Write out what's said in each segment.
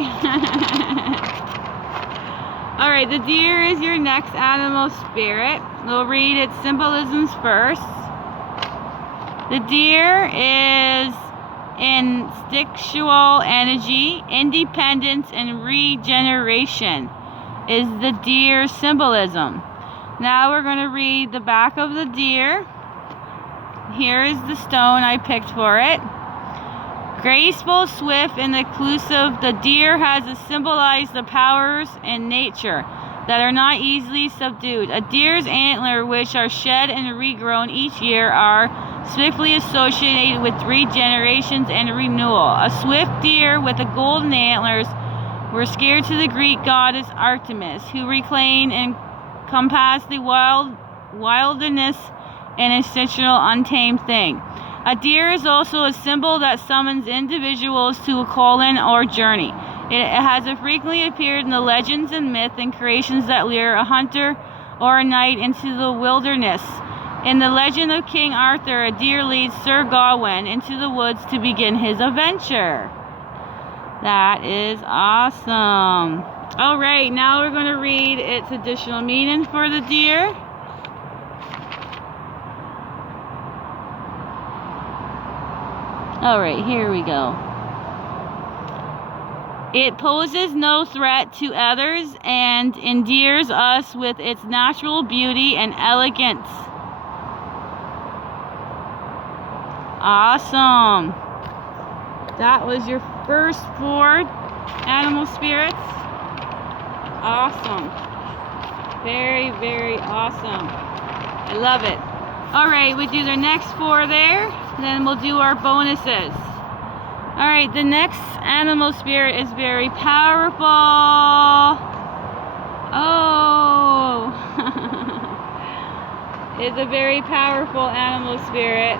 right. All right, the deer is your next animal spirit. We'll read its symbolisms first. The deer is instinctual energy, independence, and regeneration is the deer's symbolism. Now we're going to read the back of the deer. Here is the stone I picked for it. Graceful, swift, and inclusive, the deer has symbolized the powers in nature that are not easily subdued. A deer's antler, which are shed and regrown each year, are swiftly associated with regenerations and renewal. A swift deer with the golden antlers were scared to the Greek goddess Artemis, who reclaimed and compassed the wilderness and intentional untamed thing. A deer is also a symbol that summons individuals to a calling or journey. It has frequently appeared in the legends and myths and creations that lure a hunter or a knight into the wilderness. In the legend of King Arthur, a deer leads Sir Gawain into the woods to begin his adventure. That is awesome. All right, now we're going to read its additional meaning for the deer. All right, here we go. It poses no threat to others and endears us with its natural beauty and elegance. Awesome. That was your first 4 animal spirits. Awesome. Very, very awesome. I love it. All right, we do the next 4 there. Then we'll do our bonuses. All right, the next animal spirit is very powerful. Oh, it's a very powerful animal spirit.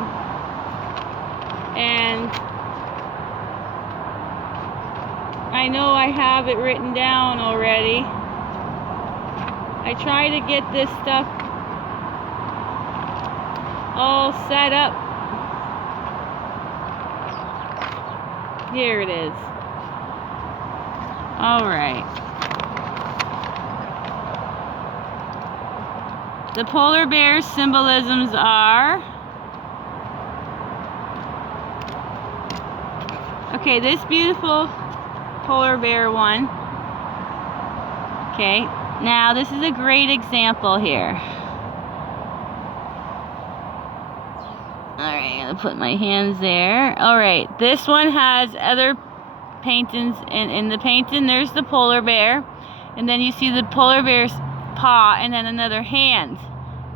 And I know I have it written down already. I try to get this stuff all set up. Here it is. All right. The polar bear symbolisms are... Okay, this beautiful polar bear one. Okay, now this is a great example here. Alright, I'm gonna put my hands there. Alright, this one has other paintings. In the painting, there's the polar bear. And then you see the polar bear's paw and then another hand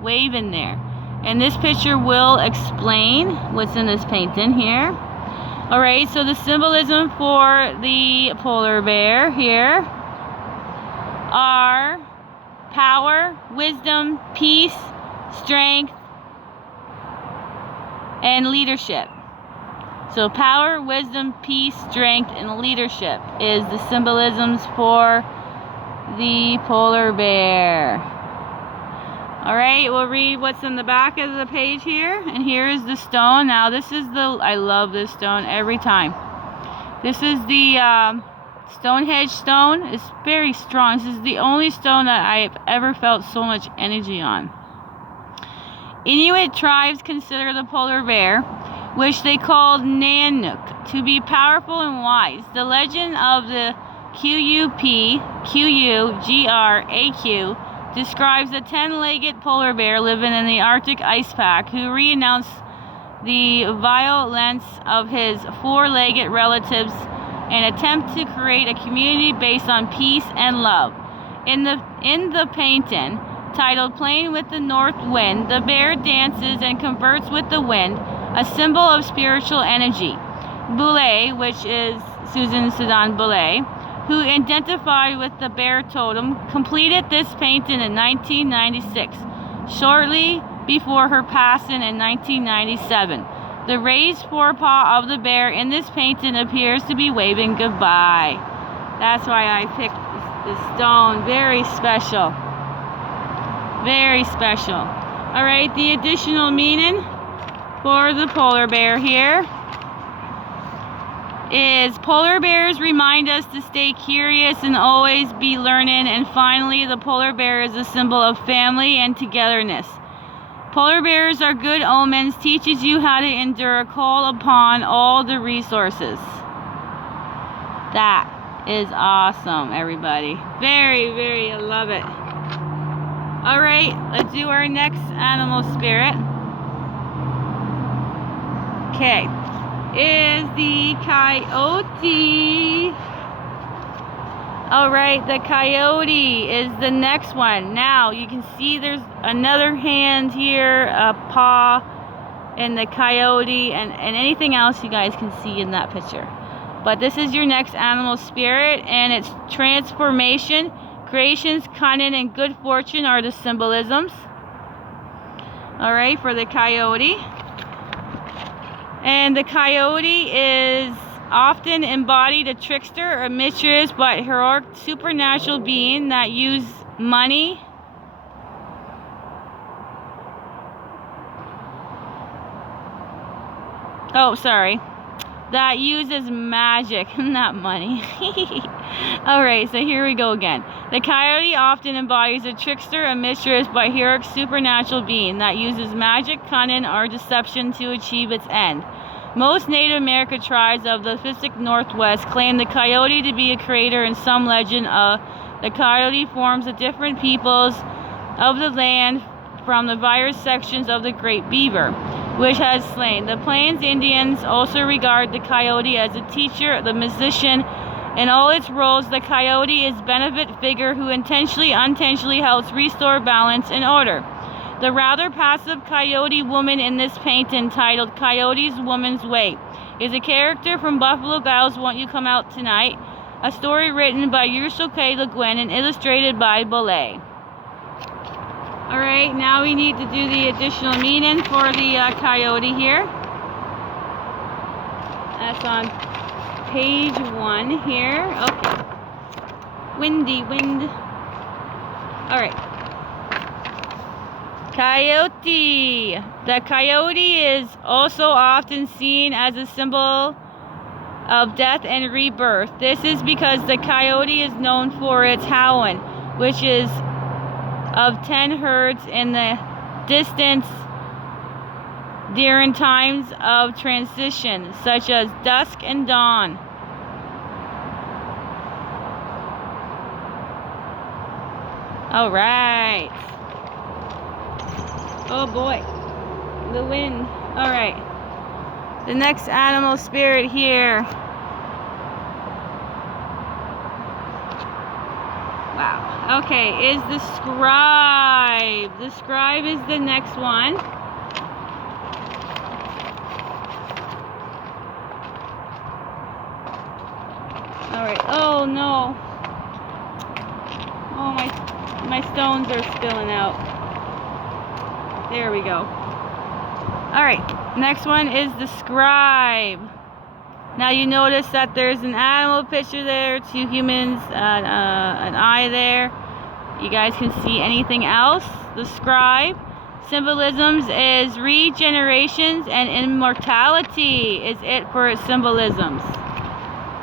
waving there. And this picture will explain what's in this painting here. Alright, so the symbolism for the polar bear here are power, wisdom, peace, strength, and leadership. So power, wisdom, peace, strength, and leadership is the symbolisms for the polar bear. Alright, we'll read what's in the back of the page here. And here is the stone. Now this is I love this stone every time. This is the Stonehenge stone. It's very strong. This is the only stone that I've ever felt so much energy on. Inuit tribes consider the polar bear, which they called Nanook, to be powerful and wise. The legend of the Kugraq describes a 10-legged polar bear living in the Arctic ice pack who renounced the violence of his 4-legged relatives and attempt to create a community based on peace and love. In the painting, titled Playing with the North Wind, the bear dances and converts with the wind, a symbol of spiritual energy. Boulay, which is Susan Sudan Boulay, who identified with the bear totem, completed this painting in 1996, shortly before her passing in 1997. The raised forepaw of the bear in this painting appears to be waving goodbye. That's why I picked this stone. Very special. Very special. Alright, the additional meaning for the polar bear here is polar bears remind us to stay curious and always be learning. And finally, the polar bear is a symbol of family and togetherness. Polar bears are good omens, teaches you how to endure, call upon all the resources. That is awesome, everybody. Very, very, I love it. All right, let's do our next animal spirit. Okay, is the coyote. All right, the coyote is the next one. Now, you can see there's another hand here, a paw, and the coyote, and anything else you guys can see in that picture. But this is your next animal spirit, and it's transformation, creations, cunning, and good fortune are the symbolisms. All right, for the coyote. And the coyote is often embodied a trickster, a mischievous but heroic supernatural being that use money, that uses magic, not money. Alright, so here we go again. The coyote often embodies a trickster, a mischievous but heroic supernatural being that uses magic, cunning, or deception to achieve its end. Most Native American tribes of the Pacific Northwest claim the coyote to be a creator. In some legend, the coyote forms the different peoples of the land from the various sections of the great beaver, which has slain. The Plains Indians also regard the coyote as a teacher, the musician. In all its roles, the coyote is a benefit figure who intentionally, unintentionally helps restore balance and order. The rather passive coyote woman in this painting, titled Coyote's Woman's Way, is a character from Buffalo Gals Won't You Come Out Tonight, a story written by Ursula K. Le Guin and illustrated by Belay. Alright, now we need to do the additional meaning for the coyote here. That's on page 1 here. Okay. Windy wind. Alright. Coyote. The coyote is also often seen as a symbol of death and rebirth. This is because the coyote is known for its howling, which is of 10 hertz in the distance during times of transition, such as dusk and dawn. All right. Oh boy, the wind. All right. The next animal spirit here. Wow. Okay, is the scribe. The scribe is the next one. All right. Oh no. Oh, my stones are spilling out. There we go. All right. Next one is the scribe. Now you notice that there's an animal picture there, 2 humans, an eye there. You guys can see anything else? The scribe. Symbolisms is regenerations and immortality is it for its symbolisms.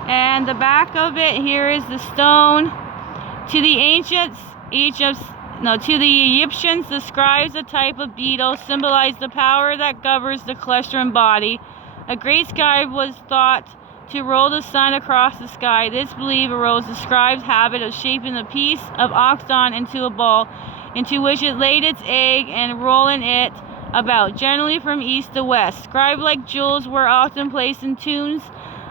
And the back of it here is the stone. To the ancients, to the Egyptians, the scribes, a type of beetle, symbolized the power that governs the celestial body. A great scribe was thought to roll the sun across the sky. This belief arose the scribe's habit of shaping a piece of oxen into a ball, into which it laid its egg and rolling it about, generally from east to west. Scribe-like jewels were often placed in tombs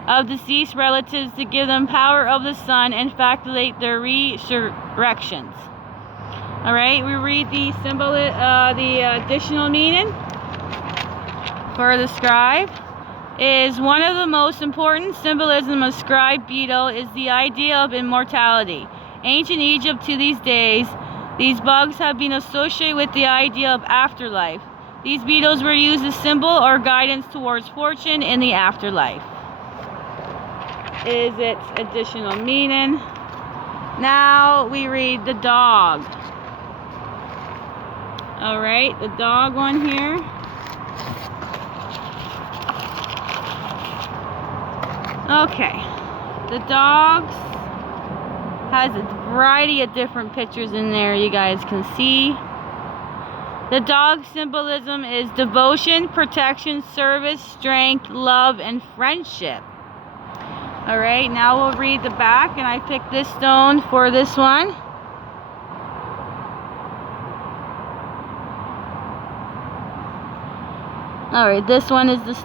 of deceased relatives to give them power of the sun and facilitate their resurrections. All right, we read the symbol, the additional meaning for the scribe. Is one of the most important symbolism of scribe beetle is the idea of immortality. Ancient Egypt to these days, these bugs have been associated with the idea of afterlife. These beetles were used as symbol or guidance towards fortune in the afterlife. Is its additional meaning. Now we read the dog. All right, the dog one here. Okay, the dogs has a variety of different pictures in there you guys can see. The dog symbolism is devotion, protection, service, strength, love, and friendship. Alright, now we'll read the back, and I picked this stone for this one. Alright, this one is the